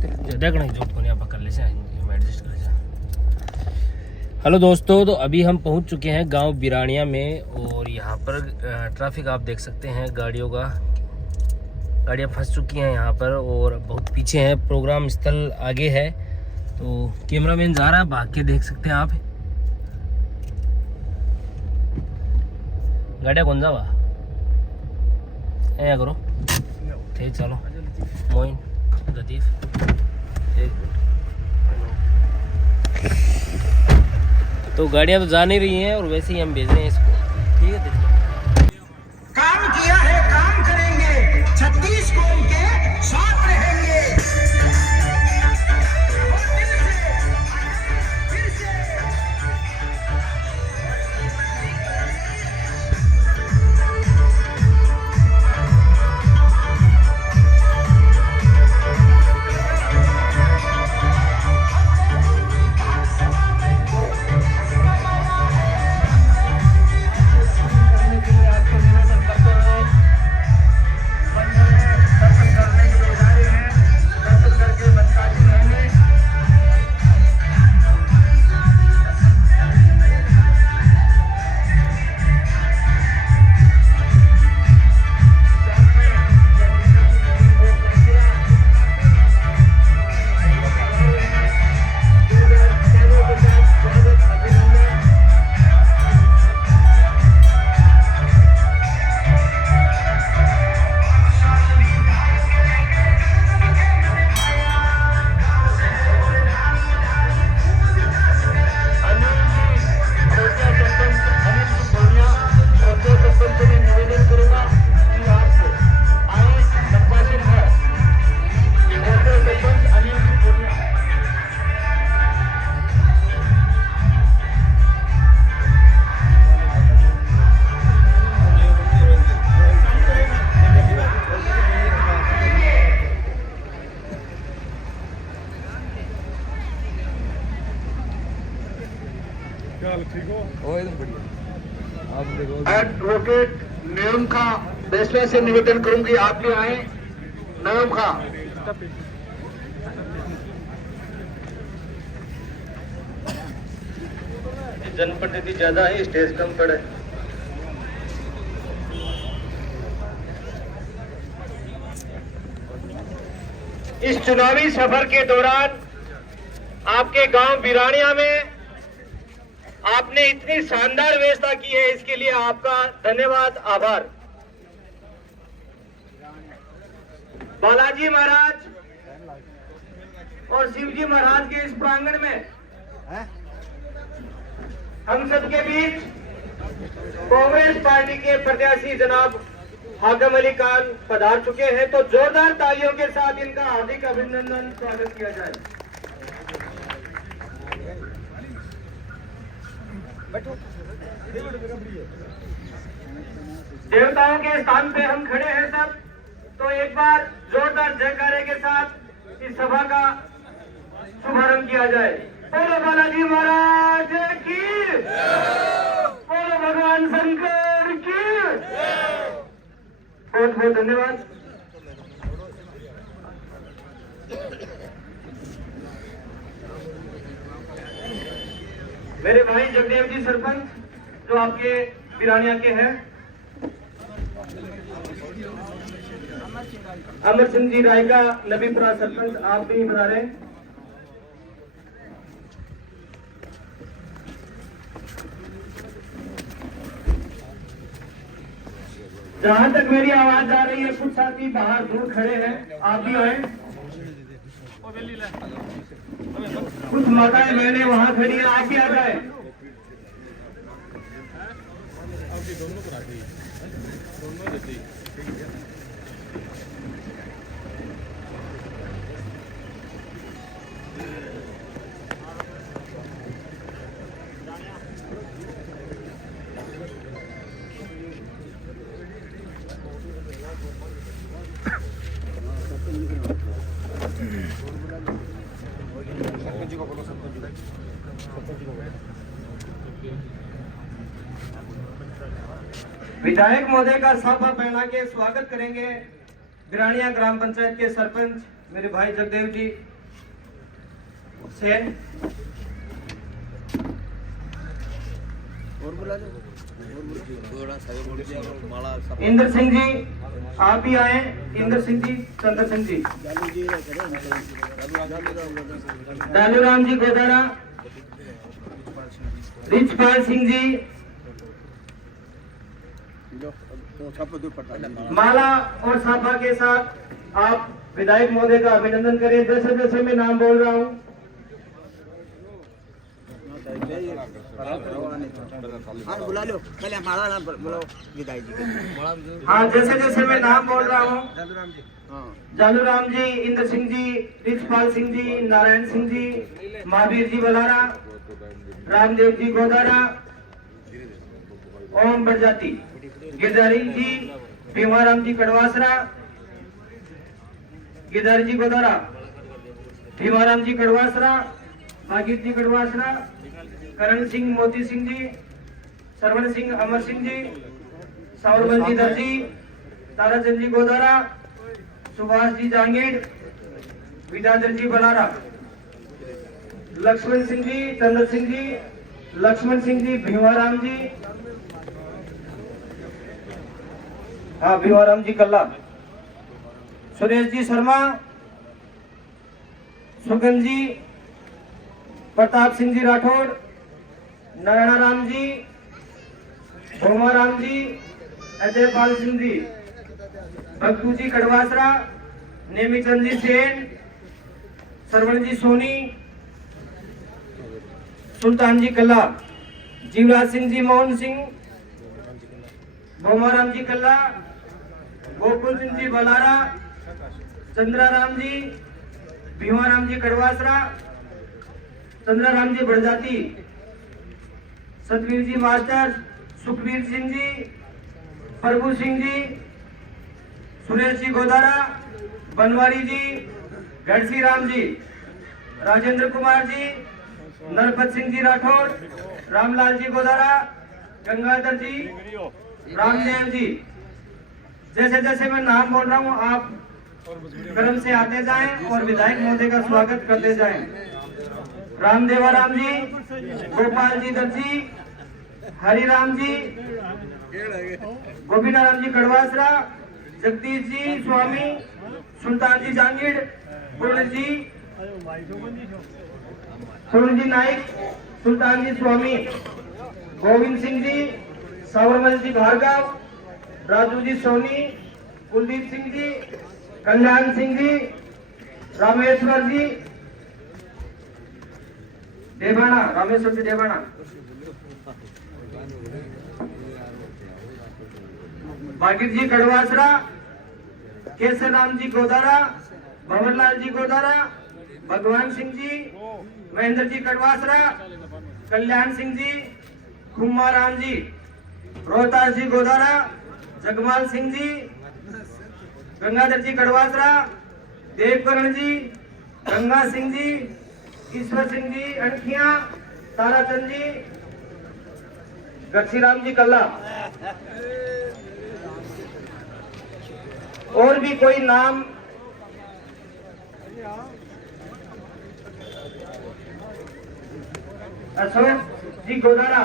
देखना जॉब को नहीं कर ले से एडजस्ट कर जा। हेलो दोस्तों, तो अभी हम पहुंच चुके हैं गांव बिरानिया में और यहाँ पर ट्रैफिक आप देख सकते हैं, गाड़ियाँ फंस चुकी हैं यहाँ पर और बहुत पीछे है, प्रोग्राम स्थल आगे है। तो कैमरामैन जा रहा है, भाग के देख सकते हैं आप। गाड़ियाँ कौन जावा ऐ करो ठीक, चलो मोइन लतीफ तो गाड़ियाँ तो जा नहीं रही हैं और वैसे ही हम भेज रहे हैं इसको। ठीक है, काम किया है काम करेंगे, 36 कौम के साथ रहेंगे। एडवोकेट नयम खां बैसवा से निवेदन करूंगी आप भी आए। नयम खां, जनप्रतिनिधि ज्यादा है, स्टेज कम पड़े। इस चुनावी सफर के दौरान आपके गांव बिरानिया में आपने इतनी शानदार व्यवस्था की है, इसके लिए आपका धन्यवाद, आभार। बालाजी महाराज और शिवजी महाराज के इस प्रांगण में हम सबके बीच कांग्रेस पार्टी के प्रत्याशी जनाब हाकिम अली खान पधार चुके हैं। तो जोरदार तालियों के साथ इनका हार्दिक अभिनंदन, स्वागत किया जाए। देवताओं के स्थान पे हम खड़े हैं सब, तो एक बार जोरदार जयकारे के साथ इस सभा का शुभारंभ किया जाए। बोलो बालाजी महाराज की, बोलो भगवान शंकर की। बहुत बहुत धन्यवाद। मेरे भाई जगदेव जी सरपंच जो आपके बिरानिया के हैं, अमर सिंह जी राय का नबीपुरा सरपंच, आप भी बता रहे हैं। जहां तक मेरी आवाज जा रही है, कुछ साथी बाहर दूर खड़े हैं, आप भी आए। कुछ माताएं बहनें वहां खड़ी है, आप भी आ जाए। विधायक महोदय का साफा पहना के स्वागत करेंगे बिरानिया ग्राम पंचायत के सरपंच मेरे भाई जगदेव जी सेन, इंद्र सिंह जी आप भी आए, इंद्र सिंह जी, चंद्र सिंह जी, डालूराम जी गोदारा, रिचपाल सिंह जी, माला और साफा के साथ आप विधायक महोदय का अभिनंदन करें। जैसे जैसे मैं नाम बोल रहा हूँ बुला लो, पहले हमारा नाम बुलाओ विधायक जी। हाँ, जैसे जैसे मैं नाम बोल रहा हूँ, जालूराम जी, इंद्र सिंह जी, रिचपाल सिंह जी, नारायण सिंह जी, महावीर जी बलारा, रामदेव जी गोदारा, ओम बरजाती, गिरधारी जी, भीमाराम जी कड़वासरा, गिरधारी जी गोदारा, भीमाराम जी कड़वासरा, भागीर जी कड़वासरा, करण सिंह, मोती सिंह जी, सरवण सिंह, अमर सिंह जी, सावरमल जी दर्जी, ताराचंद जी गोदारा, सुभाष जी जांगीर, विदाधर जी बलारा, लक्ष्मण सिंह जी, चंद्र सिंह जी, लक्ष्मण सिंह जी, भीमाराम जी, हाँ भीमाराम जी कल्ला, सुरेश जी शर्मा, सुगन जी, प्रताप सिंह जी राठौड़, नारायण राम जी, भोमाराम जी, अजय पाल सिंह जी, भक्तू जी कड़वासरा, नेमीचंद जी सेन, सरवण जी सोनी, सुल्तान जी कल्ला, जीवराज सिंह जी मोहन सिंह, भोमाराम जी कल्ला, गोकुल सिंह जी बलारा, चंद्राराम जी, भीमाराम जी कड़वासरा, चंद्राराम जी बड़जाती, सतवीर जी मास्टर, सुखवीर सिंह जी, प्रभु सिंह जी, सुरेश जी गोदारा, बनवारी जी, घड़सी राम जी, राजेंद्र कुमार जी, नरपत सिंह जी राठौड़, रामलाल जी गोदारा, गंगाधर जी, रामदेव जी। जैसे जैसे मैं नाम बोल रहा हूँ आप क्रम से आते जाएं और विधायक महोदय का स्वागत करते जाएं। रामदेवाराम जी, गोपाल जी दर्जी, हरिराम जी, गोपीनाराम जी कड़वासरा, जगदीश जी स्वामी, सुल्तान जी जांगीर, पूर्ण जी नाइक, सुल्तान जी स्वामी, गोविंद सिंह जी, सावरमल जी भार्गव, राजू जी सोनी, कुलदीप सिंह जी, कल्याण सिंह जी, रामेश्वर जी देवाना, रामेश्वर जी देवाना, भागीर जी कड़वासरा, केसर राम जी गोदारा, भंवरलाल जी गोदारा, भगवान सिंह जी, महेंद्र जी कड़वासरा, कल्याण सिंह जी, खुम्माराम जी, रोहतास जी गोदारा, जगमाल सिंह जी, गंगाधर जी कड़वासरा, देवकरण जी, गंगा सिंह जी, ईश्वर सिंह जी अणखिया, ताराचंद जी, घसीराम जी कल्ला। और भी कोई नाम अशोक जी गोदारा,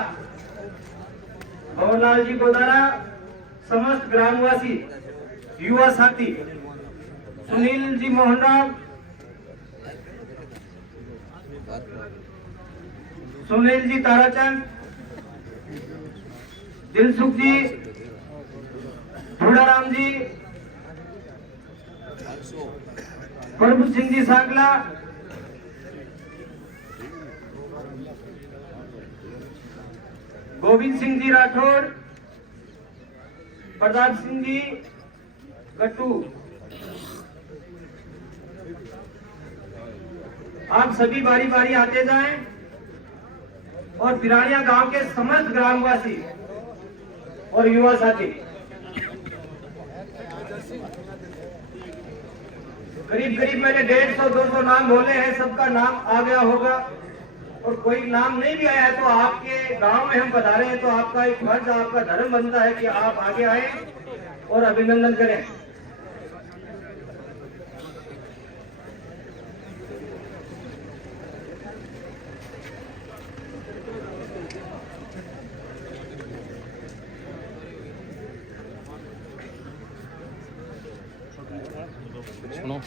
भवरलाल जी गोदारा, समस्त ग्रामवासी, युवा साथी, सुनील जी मोहनराव, सुनील जी ताराचंद, दिलसुख जी, धूड़ाराम जी, प्रभु सिंह जी सांगला, गोविंद सिंह जी राठौड़, प्रताप सिंह जी गट्टू। आप सभी बारी बारी आते जाएं और बिरानिया गांव के समस्त ग्रामवासी और युवा साथी, करीब करीब मैंने 150-200 नाम बोले हैं, सबका नाम आ गया होगा। और कोई नाम नहीं भी आया है तो आपके गांव में हम बता रहे हैं तो आपका एक फर्ज, आपका धर्म बनता है कि आप आगे आए और अभिनंदन करें। सुनो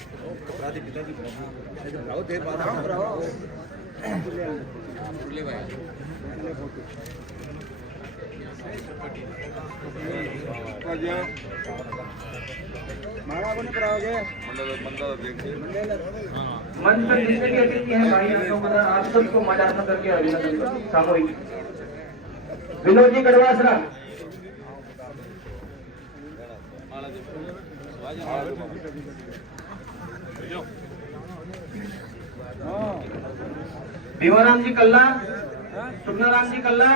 मंच पर जितने भी अतिथि हैं भाई आप सबको माल्यार्पण करके अभिनंदन सामूहिक। विनोद जी कड़वासरा, भीमाराम जी कल्ला, सुखनाराम जी कल्ला,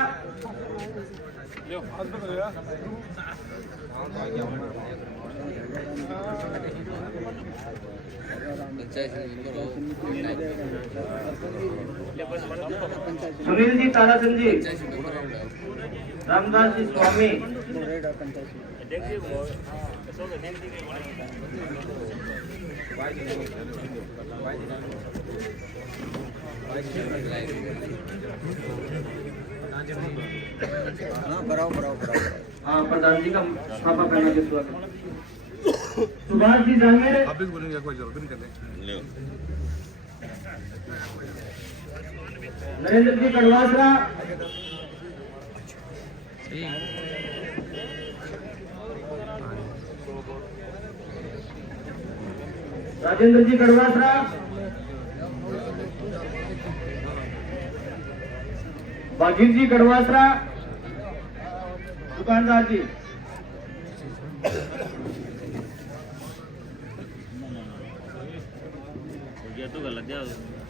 सुनील जी ताराचंद जी, रामदास जी स्वामी, हाँ प्रधान जी का छापा पहना के स्वागत। सुभाष जी जांगेर, नरेंद्र जी कड़वासरा, राजेंद्र जी कड़वासरा, बागीर जी कड़वासरा, दुकानदार जी,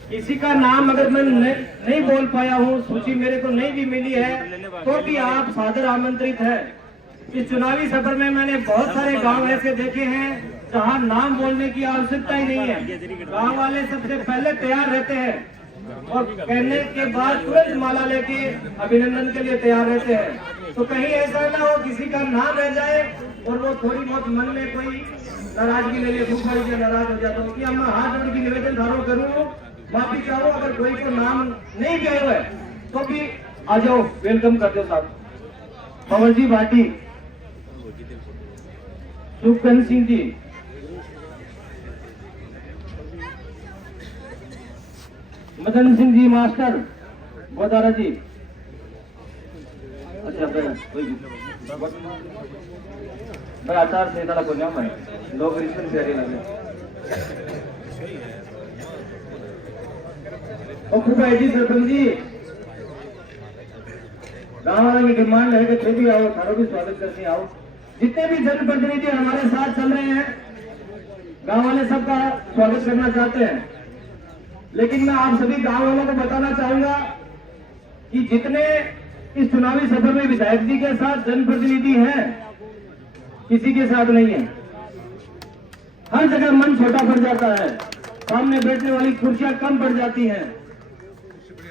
किसी का नाम अगर मैं नहीं बोल पाया हूँ, सूची मेरे को नहीं भी मिली है, तो भी आप सादर आमंत्रित है। इस चुनावी सफर में मैंने बहुत सारे गांव ऐसे देखे हैं जहां नाम बोलने की आवश्यकता ही नहीं है। गांव वाले सबसे पहले तैयार रहते हैं और कहने के बाद तुरंत माला लेके अभिनंदन के लिए तैयार रहते हैं। तो कहीं ऐसा ना हो किसी का नाम रह जाए और वो थोड़ी बहुत मन में कोई नाराजगी ले ले, भूखा से नाराज हो जाता हूँ कि हम हाथ जोड़ के निवेदन धारण करूँ, माफी चाहो अगर कोई को नाम नहीं गए हुए तो भी आ जाओ, वेलकम कर दो साहब। पवन जी भाटी, सुखबन सिंह जी, मदन सिंह जी मास्टर, गोदारा जी, अच्छा मैं आचार संहिता को नियम है लोग रिश्वत से आगे लगे। और जी सरपंच जी, गाँव वालों की डिमांड है कि थे भी आओ, थारो भी स्वागत करके आओ। जितने भी जनप्रतिनिधि हमारे साथ चल रहे हैं, गाँव वाले सबका स्वागत करना चाहते हैं, लेकिन मैं आप सभी गाँव वालों को बताना चाहूंगा कि जितने इस चुनावी सफर में विधायक जी के साथ जनप्रतिनिधि हैं, किसी के साथ नहीं है। हर जगह मन छोटा पड़ जाता है, सामने बैठने वाली कुर्सियां कम पड़ जाती हैं।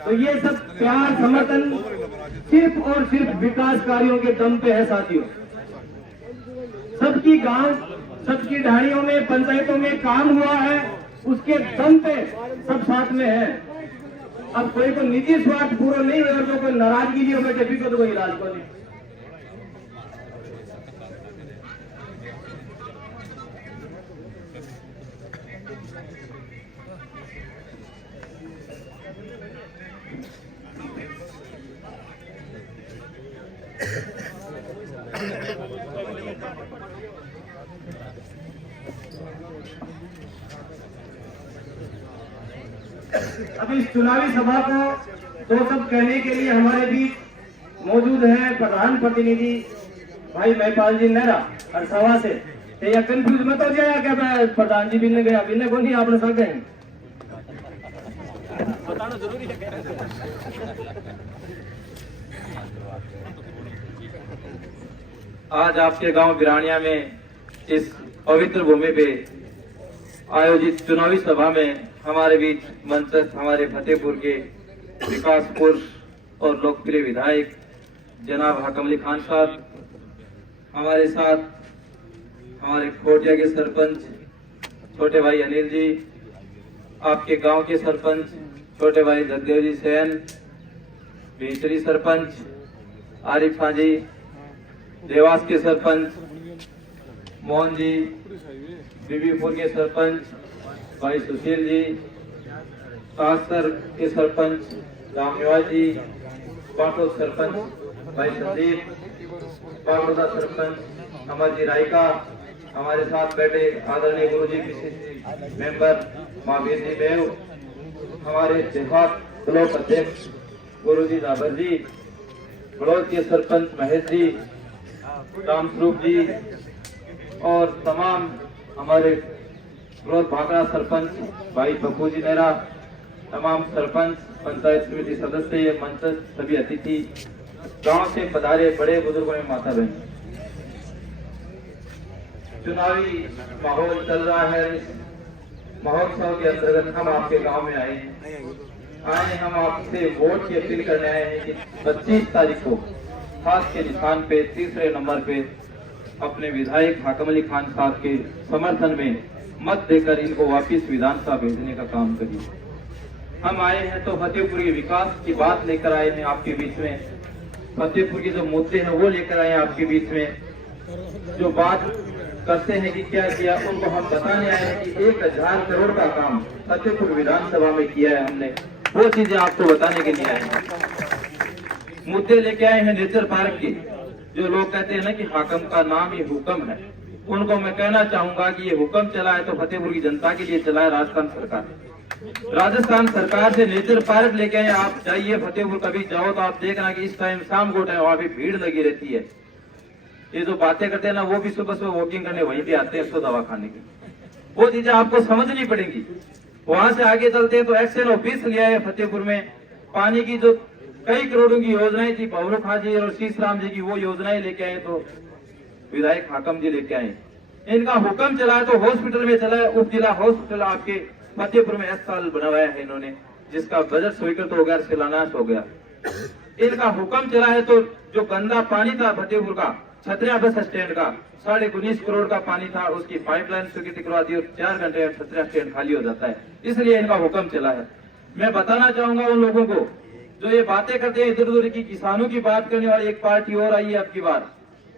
तो ये सब प्यार समर्थन सिर्फ और सिर्फ विकास कार्यों के दम पे है साथियों। सबकी गांव, सबकी ढाणियों में, पंचायतों में काम हुआ है, उसके दम पे सब साथ में है। अब कोई को निजी स्वार्थ पूरा नहीं है और कोई नाराजगी नहीं होगा, जब तो कोई इलाज को नहीं। अब इस चुनावी सभा को दो शब्द कहने के लिए हमारे बीच मौजूद हैं प्रधान प्रतिनिधि भाई महिपाल जी नेहरा अरसावा से। या कंफ्यूज मत हो जाए क्या मैं प्रधान जी बिन्ने गया, बिन्ने को नहीं आपने सब गए बताना जरूरी है। आज आपके गांव बिरानिया में इस पवित्र भूमि पे आयोजित चुनावी सभा में हमारे बीच मंचस्थ हमारे फतेहपुर के विकास पुरुष और लोकप्रिय विधायक जनाब हकम अली खान साहब, हमारे साथ हमारे कोटिया के सरपंच छोटे भाई अनिल जी, आपके गांव के सरपंच छोटे भाई जगदेव जी सैन, भीचरी सरपंच आरिफ खान जी, देवास के सरपंच मोहन जी, बीबीपुर के सरपंच भाई सुशील जी, तासर के सरपंच राम निवास जी, पाटो सरपंच भाई संदीप, पाटोदा सरपंच अमर जी रायका, हमारे साथ बैठे आदरणीय गुरु जी पीसीसी मेंबर महावीर जी देव, हमारे देहात ब्लॉक अध्यक्ष गुरु जी दाबर जी, बड़ौद के सरपंच महेश जी, राम स्वरूप जी और तमाम हमारे बड़ौद भाखड़ा सरपंच भाई पप्पू जी नेहरा, तमाम सरपंच पंचायत समिति सदस्य मंच सभी अतिथि, गांव से पधारे बड़े बुजुर्गों में माता बहन, चुनावी माहौल चल रहा है। महोत्सव के अंतर्गत हम आपके गांव में आए हैं। हम आपसे वोट की अपील करने आए हैं कि 25 तारीख को खास के निशान पे तीसरे नंबर पे अपने विधायक हाकम अली खान साहब के समर्थन में मत देकर इनको वापिस विधानसभा भेजने का काम करिए। हम आए हैं तो फतेहपुर के विकास की बात लेकर आए हैं आपके बीच में, फतेहपुर के जो मुद्दे हैं वो लेकर आए हैं आपके बीच में। जो बात करते हैं कि क्या किया, उनको हम बताने आए हैं कि 1000 करोड़ का काम फतेहपुर विधानसभा में किया है हमने, वो चीजें आपको बताने के लिए आए हैं। मुद्दे लेके आए हैं नेचर पार्क की। जो लोग कहते हैं ना कि हाकम का नाम ये हुक्म है, उनको मैं कहना चाहूंगा कि ये हुक्म चला है तो फतेहपुर की जनता के लिए चला है राजस्थान सरकार। राजस्थान सरकार से नेचर पार्क लेके आए, आप जाइए फतेहपुर कभी जाओ तो आप देखना कि इस टाइम शाम को टाइम वहां पे भीड़ लगी रहती है। ये जो बातें करते हैं ना वो भी सुबह सुबह वॉकिंग करने वहीं पे आते हैं उसको दवा खाने की, वो चीजें आपको समझनी पड़ेगी। वहां से आगे चलते हैं तो एक्सेल ऑफिस लिया है फतेहपुर में, पानी की जो कई करोड़ों की योजनाएं थी पवरू खां जी और शीश राम जी की, वो योजनाएं लेके आए तो विधायक हाकम जी लेके आए। इनका हुक्म चला है तो हॉस्पिटल में चला है, उप जिला हॉस्पिटल आपके फतेहपुर में अस्पताल बनवाया है इन्होंने, जिसका बजट स्वीकृत हो गया, शिलान्यास हो गया। इनका हुक्म चला है तो जो गंदा पानी था फतेहपुर का छतरिया बस स्टैंड का 19.5 करोड़ का पानी था, उसकी पाइपलाइन स्वीकृत करवा दी और 4 घंटे में छतरिया स्टैंड खाली हो जाता है, इसलिए इनका हुक्म चला है। मैं बताना चाहूंगा उन लोगों को जो ये बातें करते हैं इधर उधर की, किसानों की बात करने वाली एक पार्टी और आई है अब की बार,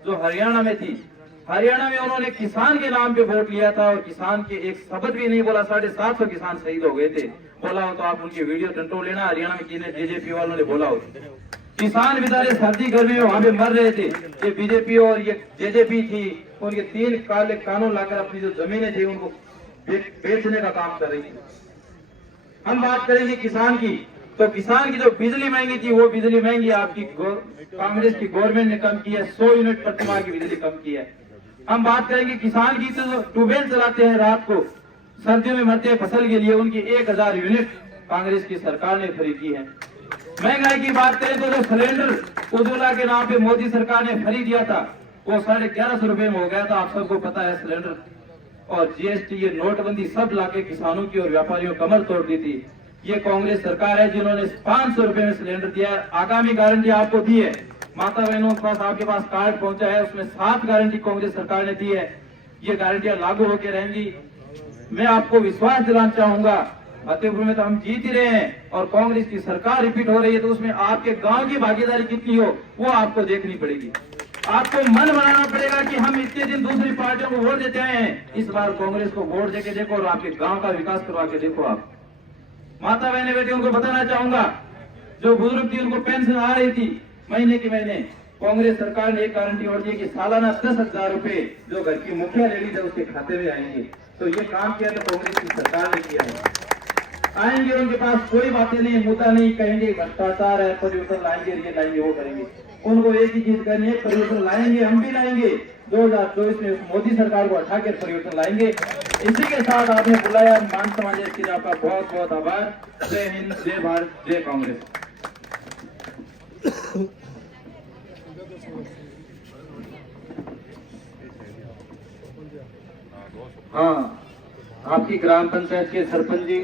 जो हरियाणा में थी। हरियाणा में उन्होंने किसान के नाम पे वोट लिया था और किसान के एक शब्द भी नहीं बोला। 750 किसान शहीद हो गए थे। बोला हो तो आप उनकी वीडियो टंटो लेना, हरियाणा में किन्हें जेजेपी वालों ने बोला हो। किसान बेचारे सर्दी गर्मी में वहां पे मर रहे थे। ये बीजेपी और ये जेजेपी थी, उनके 3 काले कानून लाकर अपनी जो जमीनें थी उनको बेचने का काम कर रही थी। हम बात करेंगे किसान की, तो किसान की जो बिजली महंगी थी वो बिजली महंगी आपकी कांग्रेस की गवर्नमेंट ने कम की है, 100 यूनिट प्रति माह की बिजली कम की है। हम बात करेंगे किसान की, तो ट्यूबवेल चलाते हैं रात को, सर्दियों में मरते हैं फसल के लिए, उनकी 1000 यूनिट कांग्रेस की सरकार ने फ्री की है। महंगाई की बात करें तो जो सिलेंडर उज्ज्वला के नाम पे मोदी सरकार ने फ्री दिया था वो 1150 रुपए में हो गया था, आप सबको पता है सिलेंडर। और जीएसटी, ये नोटबंदी सब लाके किसानों की और व्यापारियों कमर तोड़ दी थी। ये कांग्रेस सरकार है जिन्होंने 500 रुपए में सिलेंडर दिया है। आगामी गारंटी आपको दी है, माता बहनों के पास आपके पास कार्ड पहुंचा है, उसमें 7 गारंटी कांग्रेस सरकार ने दी है। ये गारंटियां लागू होकर रहेंगी। मैं आपको विश्वास दिलाना चाहूंगा, फतेहपुर में तो हम जीत ही रहे हैं और कांग्रेस की सरकार रिपीट हो रही है, तो उसमें आपके गांव की भागीदारी कितनी हो वो आपको देखनी पड़ेगी। आपको मन बनाना पड़ेगा कि हम इतने दिन दूसरी पार्टियों को वोट देते आए हैं, इस बार कांग्रेस को वोट देके देखो और आपके गांव का विकास करवा के देखो। आप माता बहने बेटे उनको बताना चाहूंगा, जो बुजुर्ग थी उनको पेंशन आ रही थी महीने के महीने, कांग्रेस सरकार ने एक गारंटी और दी कि सालाना 10,000 रुपए जो घर की मुखिया लेडीज है उसके खाते में आएंगे। तो ये काम किया तो कांग्रेस की सरकार ने किया है। आएंगे उनके पास कोई बातें नहीं, मुद्दा नहीं, कहेंगे भ्रष्टाचार है, परिवर्तन लाएंगे, ये लाएंगे, वो करेंगे। उनको एक ही चीज करनी है, परिवर्तन लाएंगे, हम भी लाएंगे। 2024 में मोदी सरकार को हटा कर परिवर्तन लाएंगे। इसी के साथ आपने बुलाया, मान समाज के लिए आपका बहुत बहुत आभार। जय हिंद, जय भारत, जय कांग्रेस। हाँ, आपकी ग्राम पंचायत के सरपंच जी।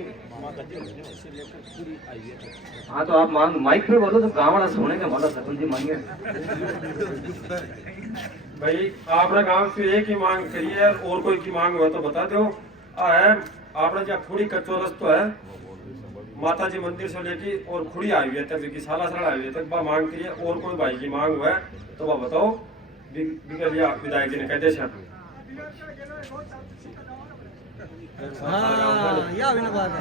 हाँ तो आप माइक पे बोलो तो गाँव वाला सुनेगा, वाला सरपंच जी मांगे। भाई आपने गांव से एक ही मांग करी है, और कोई की मांग हो तो बता दो। है आपने जब खुड़ी कच्चो रस्तो है माता जी मंदिर से लेके और खुड़ी आई है तक की साला साल आई है तक बा मांग करी है, और कोई भाई की मांग हुआ है तो वह बताओ। विधायक जी ने कहते सर हाँ यह भी ना बात है।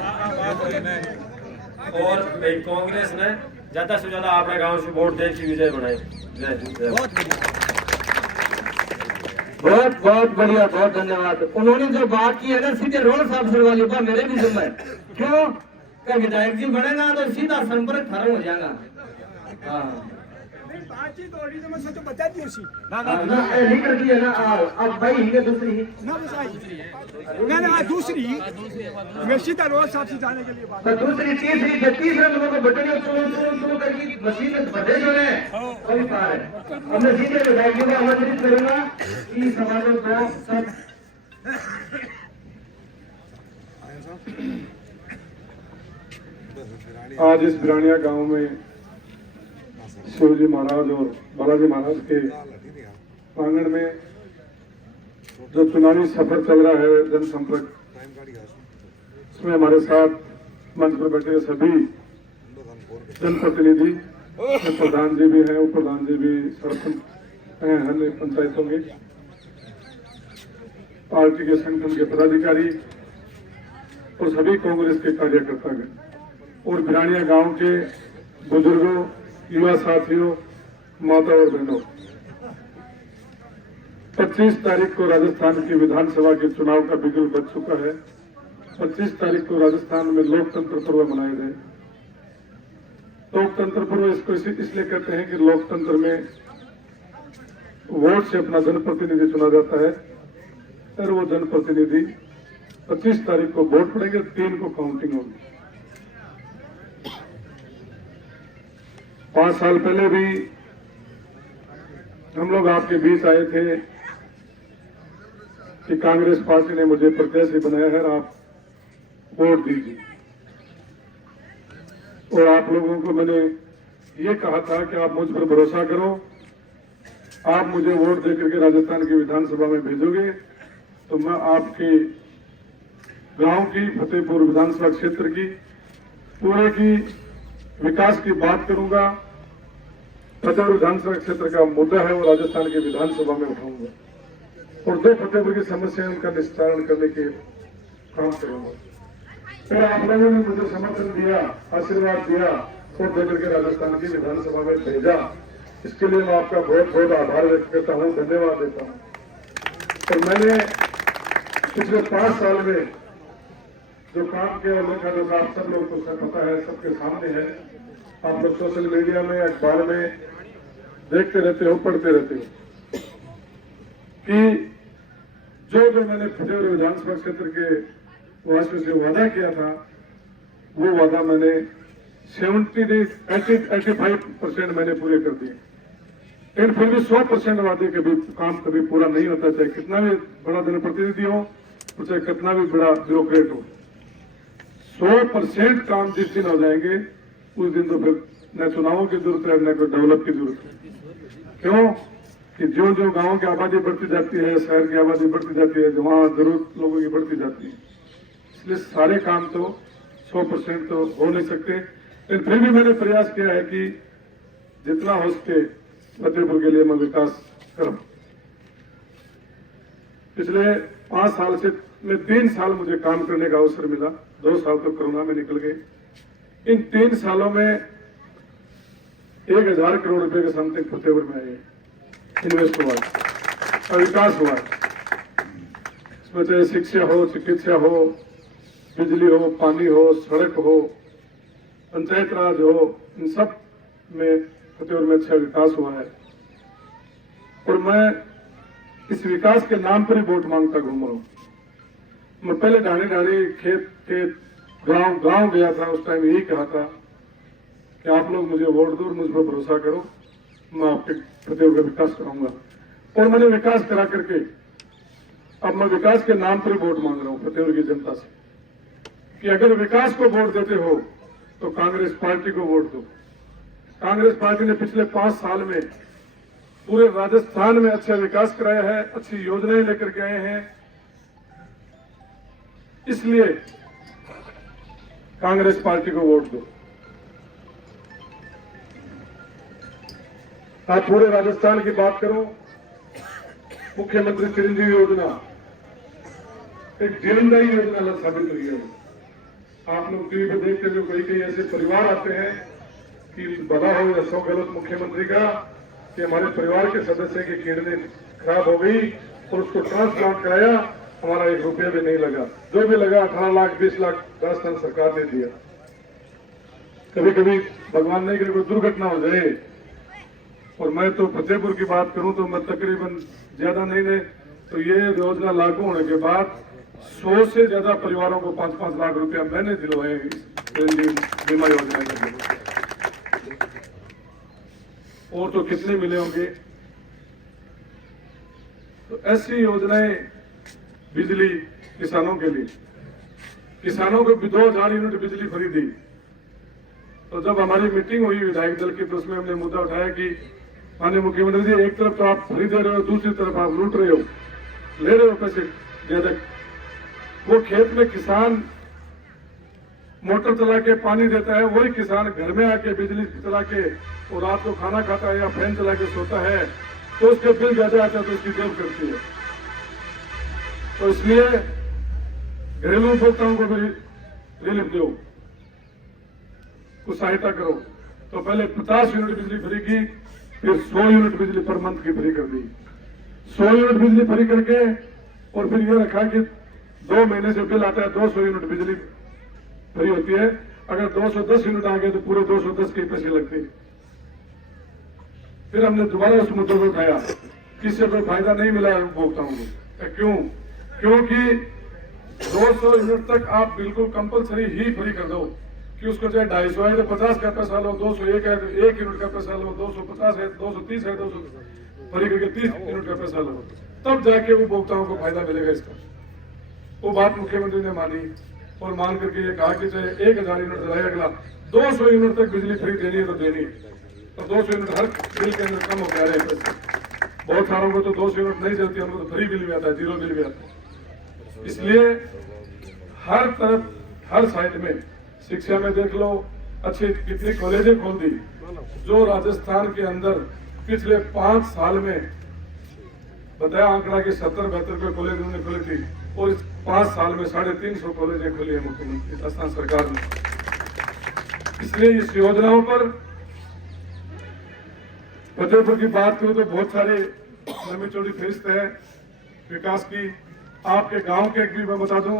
और भाई कांग्रेस ने ज्यादा से ज्यादा अपने गांव से वोट दे की विजय बनाई। जय हिंद, जय बहुत बढ़िया। बहुत बहुत बढ़िया, बहुत धन्यवाद। उन्होंने जो बात की है ना सीधे रोल साहब सर वाली पर मेरे भी जिम्मे है। क्यों क्या विधायक जी बनेगा तो सीधा संपर्क खत्म हो जाएगा। हाँ बातचीत हो रही तो मैं सच बता दी उसी नहीं कर दिया ना। अब भाई ही दूसरी ही ना मैंने आज दूसरी मैं सीधा रोज साहब से जाने के लिए बात तो दूसरी तीसरे लोगों को बटन शुरू करके मशीन में बदले जो है वही पार है। अब मैं सीधे विधायक जी को आमंत्रित करूंगा कि समाजों को सब आज इस बिरानिया गांव में शिवजी महाराज और बालाजी महाराज के प्रांगण में जो चुनावी सफर चल रहा है जनसंपर्क, इसमें हमारे साथ मंच पर बैठे सभी जनप्रतिनिधि, प्रधान जी भी हैं, उप प्रधान जी भी, सरपंच हैं, अन्य पंचायतों के पार्टी के संगठन के पदाधिकारी और सभी कांग्रेस के कार्यकर्ता और बिरानिया गांव के बुजुर्गों, युवा साथियों, माता और बहनों, 25 तारीख को राजस्थान की विधानसभा के चुनाव का बिगुल बज चुका है। 25 तारीख को राजस्थान में लोकतंत्र पर्व मनाए गए। लोकतंत्र पर्व इसको इसलिए कहते हैं कि लोकतंत्र में वोट से अपना जनप्रतिनिधि चुना जाता है और वो जनप्रतिनिधि 25 तारीख को वोट पड़ेंगे, 3 को काउंटिंग होगी। 5 साल पहले भी हम लोग आपके बीच आए थे कि कांग्रेस पार्टी ने मुझे प्रत्याशी बनाया है, आप वोट दीजिए। और आप लोगों को मैंने ये कहा था कि आप मुझ पर भरोसा करो, आप मुझे वोट देकर के राजस्थान की विधानसभा में भेजोगे तो मैं आपके गांव की, फतेहपुर विधानसभा क्षेत्र की, पूरे की विकास की बात करूंगा। फतेहपुर विधानसभा क्षेत्र का मुद्दा है वो राजस्थान की विधानसभा में उठाऊंगा और जो फतेहपुर की समस्या है उनका निस्तारण करने के काम करूंगा। फिर आप लोगों ने मुझे समर्थन दिया, आशीर्वाद दिया और देकर के राजस्थान की विधानसभा में भेजा। इसके लिए मैं आपका बहुत बहुत आभार व्यक्त करता हूं, धन्यवाद देता हूं। और मैंने पिछले 5 साल में जो काम किया देखा तो आप सब लोग को पता है, सबके सामने है। आप लोग सोशल मीडिया में, अखबार में देखते रहते हो, पढ़ते रहते हो कि जो मैंने फतेहपुर विधानसभा क्षेत्र के वासियों से वादा किया था वो वादा मैंने 85% मैंने पूरे कर दिए। लेकिन फिर भी 100% वादे कभी काम कभी पूरा नहीं होता, चाहे कितना भी बड़ा जनप्रतिनिधि हो और चाहे कितना भी बड़ा ब्यूरोक्रेट हो। 100% काम जिस दिन हो जाएंगे उस दिन तो फिर न चुनावों की जरूरत है न कोई डेवलप की जरूरत है। क्यों कि जो जो गांवों की आबादी बढ़ती जाती है, शहर की आबादी बढ़ती जाती है, वहां जरूरत लोगों की बढ़ती जाती है, इसलिए सारे काम तो 100% तो हो नहीं सकते। लेकिन फिर भी मैंने प्रयास किया है कि जितना हो सके फतेहपुर के लिए मैं विकास करूं। पिछले 5 साल से 3 साल मुझे काम करने का अवसर मिला, 2 साल तो कोरोना में निकल गए। इन 3 सालों में 1000 करोड़ रुपए के समथिंग फतेहपुर में आए, इन्वेस्ट हुआ और विकास हुआ। इसमें चाहे शिक्षा हो, चिकित्सा हो, बिजली हो, पानी हो, सड़क हो, पंचायत राज हो, इन सब में फतेहपुर में अच्छा विकास हुआ है। और मैं इस विकास के नाम पर ही वोट मांगता घूम रहा हूं। मैं पहले ढाणी खेत गांव गया था, उस टाइम यही कहा था कि आप लोग मुझे वोट दो, मुझ पर भरोसा करो, मैं आपके फतेहपुर का विकास कराऊंगा। और मैंने विकास करा करके अब मैं विकास के नाम पर वोट मांग रहा हूं फतेहपुर की जनता से कि अगर विकास को वोट देते हो तो कांग्रेस पार्टी को वोट दो। कांग्रेस पार्टी ने पिछले 5 साल में पूरे राजस्थान में अच्छा विकास कराया है, अच्छी योजनाएं लेकर के आए हैं, इसलिए कांग्रेस पार्टी को वोट दो। आप पूरे राजस्थान की बात करो, मुख्यमंत्री चिरंजीवी योजना एक जीवनदायी योजना साबित हुई है। आप लोग टीवी पर देखते हुए कई कई ऐसे परिवार आते हैं कि भला हो या सौ गलत मुख्यमंत्री का कि हमारे परिवार के सदस्य की किडनी खराब हो गई और उसको ट्रांसप्लांट कराया, हमारा 1 रुपया भी नहीं लगा। जो भी लगा 18 लाख 20 लाख राजस्थान सरकार ने दिया। कभी कभी भगवान नहीं करे कोई दुर्घटना हो जाए, और मैं तो फतेहपुर की बात करूं तो मैं तकरीबन ज्यादा नहीं तो ये योजना लागू होने के बाद 100 से ज्यादा परिवारों को 5-5 लाख रुपया मैंने दिलवाए बीमा योजना के लिए। और तो कितने मिले होंगे। तो ऐसी योजनाएं बिजली किसानों के लिए, किसानों को 2000 यूनिट बिजली फ्री दी। तो जब हमारी मीटिंग हुई विधायक दल की तो उसमें हमने मुद्दा उठाया कि माननीय मुख्यमंत्री जी, एक तरफ तो आप फ्री दे रहे हो, दूसरी तरफ आप लूट रहे हो, ले रहे हो पैसे ज्यादा। वो खेत में किसान मोटर चला के पानी देता है, वही किसान घर में आके बिजली चला के और रात को खाना खाता है या फैन चला के सोता है, तो उसके बिल ज्यादा आता है तो उसकी जेब करती है। तो इसलिए घरेलू उपभोक्ताओं को भी रिलीफ दो, कुछ सहायता करो। तो पहले 50 यूनिट बिजली फ्री की, फिर 100 यूनिट बिजली पर मंथ की फ्री कर दी। 100 यूनिट बिजली फ्री करके और फिर ये रखा कि 2 महीने से बिल आता है 200 यूनिट बिजली फ्री होती है। अगर 210 यूनिट आ गए तो पूरे 210 के पैसे लगते हैं। फिर हमने दोबारा उस मुद्दे को उठाया, किससे कोई फायदा नहीं मिला उपभोक्ताओं को। क्यों? क्योंकि 200 यूनिट तक आप बिल्कुल कंपलसरी ही फ्री कर दो कि उसको चाहे 250 है तो 50 का पैसा लो, 201 है तो 1 यूनिट का पैसा लो, 250 है 230 है 200 फ्री करके 30 यूनिट का पैसा लो, तब जाके उपभोक्ताओं को फायदा मिलेगा इसका। वो बात मुख्यमंत्री ने मानी और मान करके ये कहा कि चाहे 1000 यूनिट जलाए, अगला 200 यूनिट तक बिजली फ्री देनी है तो देनी है। तो 200 यूनिट हर बिल के अंदर कम हो जा रहे हैं पैसे। बहुत सारों को तो 200 यूनिट नहीं चलती, उनको तो फ्री बिल भी आता है, 0 बिल भी आता है। इसलिए हर तरफ हर साइड में, शिक्षा में देख लो, अच्छी कितनी कॉलेजें खोल दी। जो राजस्थान के अंदर पिछले 5 साल में बताया आंकड़ा कि 70-72 कॉलेज उन्होंने खोली थी, और इस 5 साल में 350 कॉलेजें खोली है मुख्यमंत्री राजस्थान सरकार ने। इसलिए इस योजनाओं पर फतेहपुर की बात करूं तो बहुत सारे लंबी चौड़ी फहरिस्त है विकास की। आपके गांव के एक भी मैं बता दूं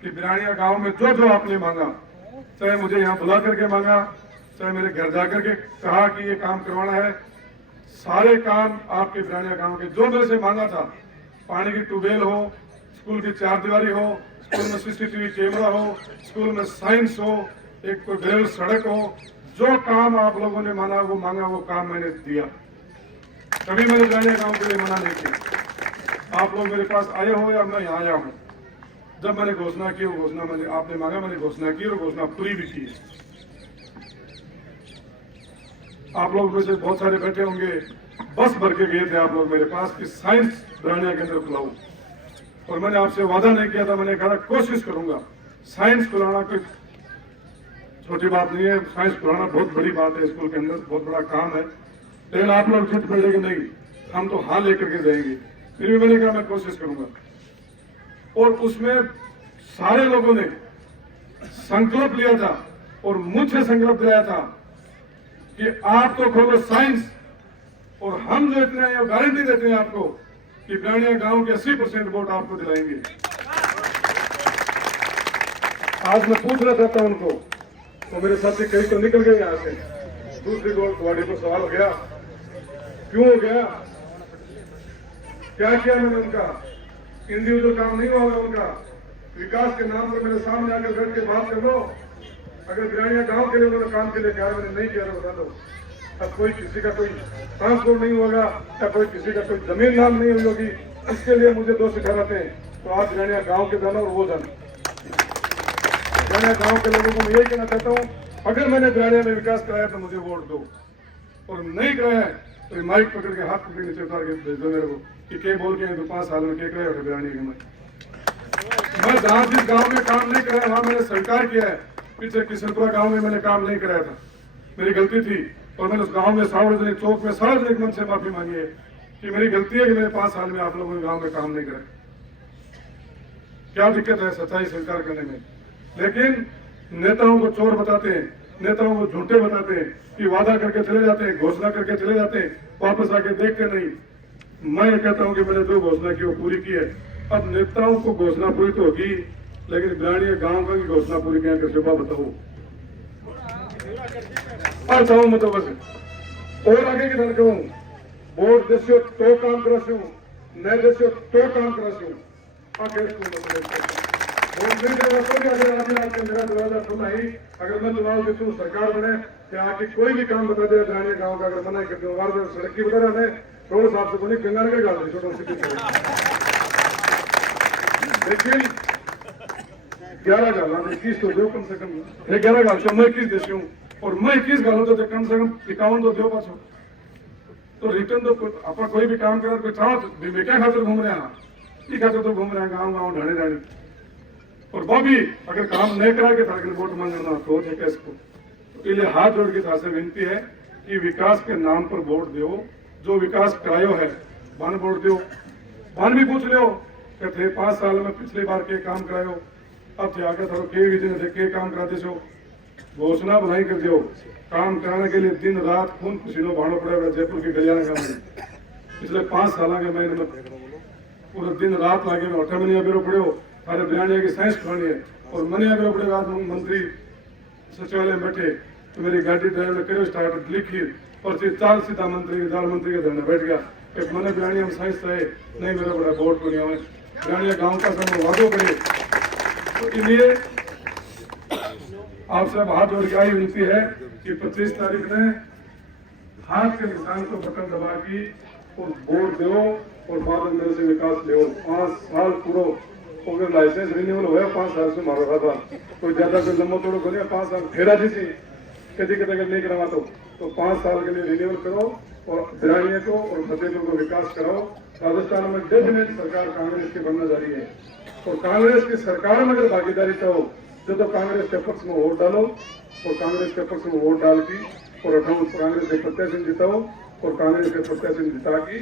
कि बिरानिया गांव में जो जो आपने मांगा, चाहे मुझे यहाँ बुला करके मांगा, चाहे मेरे घर जाकर के कहा कि ये काम करवाना है, सारे काम आपके बिरानिया गांव के जो मेरे से मांगा था, पानी की ट्यूबवेल हो, स्कूल की 4 दीवारी हो, स्कूल में CCTV कैमरा हो, स्कूल में साइंस हो, एक कोई ग्रेवल सड़क हो, जो काम आप लोगों ने मांगा वो काम मैंने दिया। कभी मैंने बिरानिया गांव के लिए मना नहीं किया। आप लोग मेरे पास आए हो या मैं यहाँ आया हूँ, जब मैंने घोषणा की वो घोषणा मैंने आपने मांगा, मैंने घोषणा की और घोषणा पूरी भी की। आप लोग में से बहुत सारे बैठे होंगे, बस भर के गए थे आप लोग मेरे पास कि साइंस बिरानिया के अंदर खुलाऊं, और मैंने आपसे वादा नहीं किया था, मैंने कहा कोशिश करूंगा। साइंस खुलाना कोई छोटी बात नहीं है, साइंस खुलाना बहुत बड़ी बात है, स्कूल के अंदर बहुत बड़ा काम है। लेकिन आप लोग जिद पड़ेंगे नहीं, हम तो हाँ लेकर के जाएंगे। फिर भी मैंने कहा मैं कोशिश करूंगा, और उसमें सारे लोगों ने संकल्प लिया था और मुझसे संकल्प दिलाया था कि आप तो खोलो साइंस, और हम जो इतने गारंटी देते हैं आपको कि बिरानिया गांव के 80% वोट आपको दिलाएंगे। आज मैं पूछना चाहता हूं उनको, तो मेरे साथी कई तो निकल गए यहाँ से, दूसरी गाड़ी को सवाल हो गया, क्यों हो गया, क्या किया मैंने उनका, इंडिविजुअल काम नहीं होगा उनका, विकास के नाम पर मेरे सामने आकर बैठ के बात कर लो। अगर बिरानिया गांव के लिए उन्होंने काम के लिए कहा, मैंने नहीं किया तो बता दो। अब कोई किसी का कोई ट्रांसपोर्ट नहीं होगा या कोई किसी का कोई जमीन नाम नहीं हुई होगी, इसके लिए मुझे दोषी ठहराते हैं। तो आप बिरानिया गांव के जाना और वो जाना। बिरानिया गांव के लोगों को मैं यही कहना चाहता हूँ, अगर मैंने बिरानिया में विकास कराया तो मुझे वोट दो, और नहीं कराया तो माइक पकड़ के हाथ पकड़ नीचे उतार के भेज दो मेरे को कि क्या बोल के 5 साल में क्या कराया बिरानिया के। मैं जहां जिस गांव में काम नहीं कराया वहां मैंने स्वीकार किया है। पीछे किशनपुरा गांव में मैंने काम नहीं कराया था, मेरी गलती थी, और मैंने उस गांव में सार्वजनिक चौक में सार्वजनिक मंच से माफी मांगी है कि मेरी गलती है कि मैंने 5 साल में आप लोगों ने गांव में काम नहीं कराया। क्या दिक्कत है सच्चाई स्वीकार करने में। लेकिन नेताओं को चोर बताते हैं, नेताओं को झूठे बताते हैं कि वादा करके चले जाते हैं, घोषणा करके चले जाते हैं, वापस आके देखते नहीं। मैं ये कहता हूं कि मैंने जो घोषणा की वो पूरी की है। अब नेताओं को घोषणा पूरी तो होगी, लेकिन बिराड़िया गांव का की घोषणा पूरी क्या कर सुबह बताओ और चाहूं मैं तो बस और आगे की तरह कहूं वोट देशो तो काम करशो न देशो तो काम करशो आगे वोट नहीं देगा तो भी अगर आगे आपके मेरा दरवाजा खुला ही अगर मैं चुनाव जीतूं सरकार बने क्या आके कोई भी काम बता दे बिराड़िया गाँव का अगर मना कर दूं और सड़क की बता रहा है रोड साफ से बनी गंगा के गाल छोटा सिटी लेकिन 11 गाल 21 तो दो कम से कम 11 गाल तो मैं 21 देश हूँ और मैं 21 गालों तो कम से कम 51 तो दो पास तो रिटर्न तो आप कोई भी काम करा कोई चाहो तो क्या खातिर घूम रहे हैं ये खातिर तो घूम रहे हैं गाँव गाँव ढाणे ढाणी और वो भी अगर काम नहीं करा के था वोट मांगना तो कैसे तो इसलिए हाथ जोड़ के था से विनती है कि विकास के नाम पर वोट दो। जो विकास करायो है वन वोट दो। वन भी पूछ लो कहते 5 साल में पिछली बार के काम करायो अब थे आगे थोड़ा के विजन थे के काम कराते सो घोषणा बनाई कर दो। काम कराने के लिए दिन रात खून पसीनो भाड़ो पड़ेगा जयपुर के गलियारा गाँव में पिछले 5 साल के महीने में पूरा दिन रात लागे में 8 महीने बेरो पड़े सारे बिराड़िया की साइंस खानी है और मनी बेरो पड़ेगा मंत्री सचिवालय में बैठे तो मेरी गाड़ी ड्राइवर ने करो स्टार्ट लिखी और फिर 4 सीधा मंत्री के 4 मंत्री के धरने बैठ गया एक मैंने बिराड़िया में साइंस है नहीं मेरा बड़ा वोट को नहीं बिराड़िया गाँव का सब वादों करे तो इसलिए आपसे अब हाथ जोड़ के आई विनती है कि 25 तारीख में हाथ के निशान को बटन दबा की और वोट दो और बाद में से विकास ले 5 साल पूरा अगर लाइसेंस रिन्यूअल हुआ 5 साल से मारो रहा था कोई ज्यादा कोई लंबा तोड़ो बोलिए 5 साल फेरा जैसी कभी अगर नहीं करवा तो 5 साल के लिए रिन्यूअल करो और बिराड़िया को और फतेहपुर को विकास कराओ। राजस्थान में डेफिनेट सरकार कांग्रेस की बनना जा रही है और कांग्रेस की सरकार में अगर भागीदारी चाहो तो कांग्रेस के पक्ष में वोट डालो और कांग्रेस के पक्ष में वोट डाल की और कांग्रेस के प्रत्याशी जिताओ और कांग्रेस के प्रत्याशी जिता की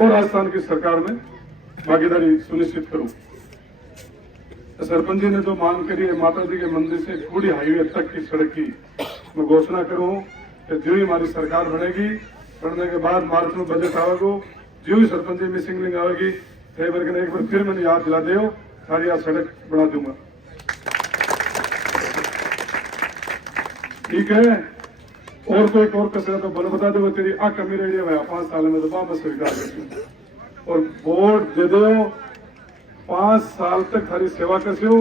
और राजस्थान की सरकार में भागीदारी सुनिश्चित करूं। सरपंच जी ने जो मांग करी है माता जी के मंदिर से पूरी हाईवे तक की सड़क की मैं घोषणा करूं कि जो ही हमारी सरकार बनेगी बनने के बाद मार्च में बजट आवेगा जो ही सरपंच जी मिसिंग लिंक आएगी एक बार फिर मैंने याद दिला दो सारी आज सड़क बना दूंगा। ठीक है और कोई और कसर तो बोलो बता दो तेरी आ कमी रही है 5 साल में तो वापस स्वीकार कर और वोट दे दो 5 साल तक थारी सेवा करते हो।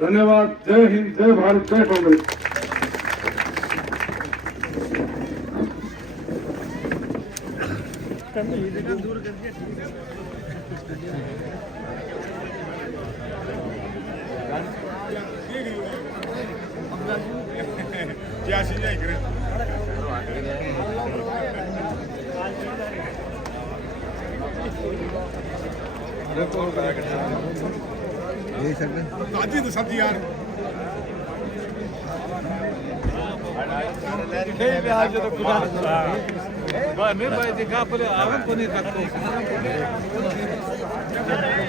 धन्यवाद। जय हिंद, जय भारत, जय कांग्रेस। क्या चीज है ताजी तो सब्जी यार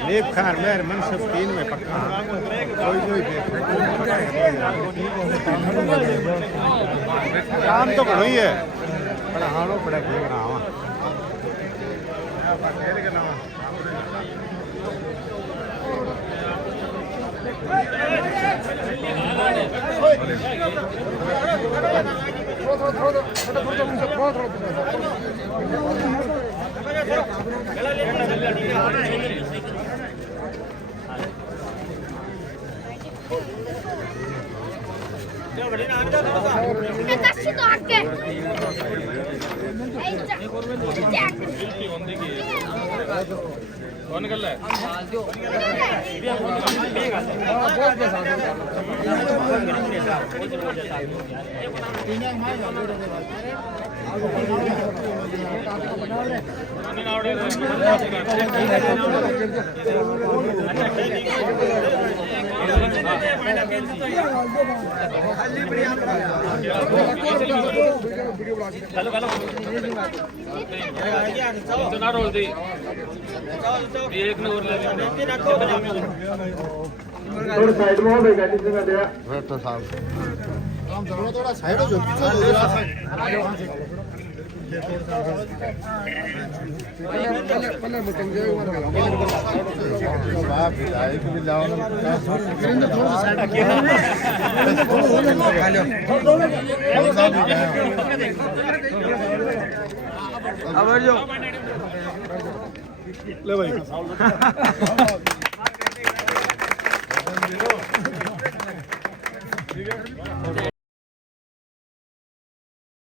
लेप खार मेरे मन सब 3 में पक्का काम तो बड़ा ही है बड़ा हारो बड़ा खेलना कौन कर रहा है थोड़ा साइड में हो भाई गाड़ी से ना दिया थोड़ा साइड हो ले भाई